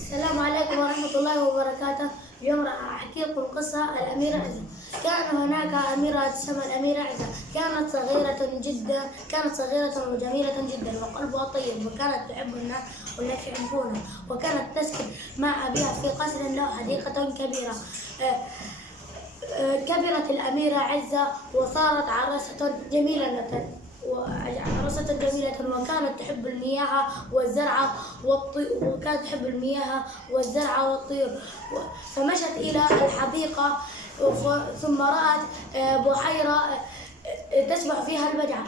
السلام عليكم ورحمة الله وبركاته. اليوم راح أحكي لكم قصة الأميرة عزة. كان هناك أميرة تسمى الأميرة عزة، كانت صغيرة وجميلة جدا وقلبها طيب، وكانت تحب الناس والناس يحبونها، وكانت تسكن مع أبيها في قصر له حديقة كبيرة. كبرت الأميرة عزة وصارت عروسة جميلة وكانت تحب المياه والزرع والطيور. فمشت إلى الحديقة ثم رأت بحيرة تسبح فيها البجعة،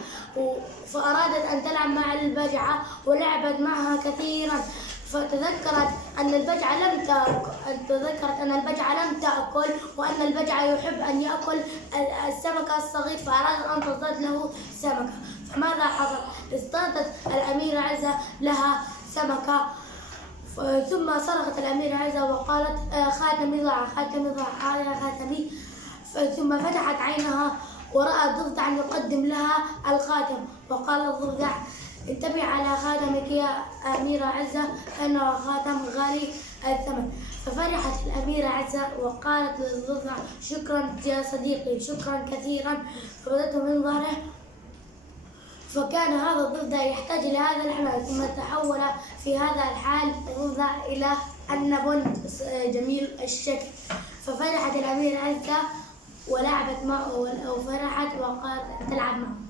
فأرادت أن تلعب مع البجعة ولعبت معها كثيرا. فتذكرت أن البجعة لم تأكل وأن البجعة يحب أن يأكل السمكة الصغير، فأرادت أن تصطاد له سمكة. فماذا حصل؟ اصطادت الأميرة عزة لها سمكة، ثم صرخت الأميرة عزة وقالت: خاتمي ضاع، خاتمي ضاع يا خاتمي. ثم فتحت عينها ورأت ضفدعا يقدم لها الخاتم، وقال الضفدع: انتبه على خاتمك يا أميرة عزة، فإنه خاتم غالي الثمن. ففرحت الأميرة عزة وقالت للضفدع: شكرا يا صديقي، شكرا كثيرا. فبدته من ظهره، فكان هذا الضفدع يحتاج إلى هذا الحمام، ثم تحول في هذا الحال الضفدع إلى أرنب جميل الشكل. ففرحت الأميرة عزة ولعبت معه وفرحت وقالت تلعب معه.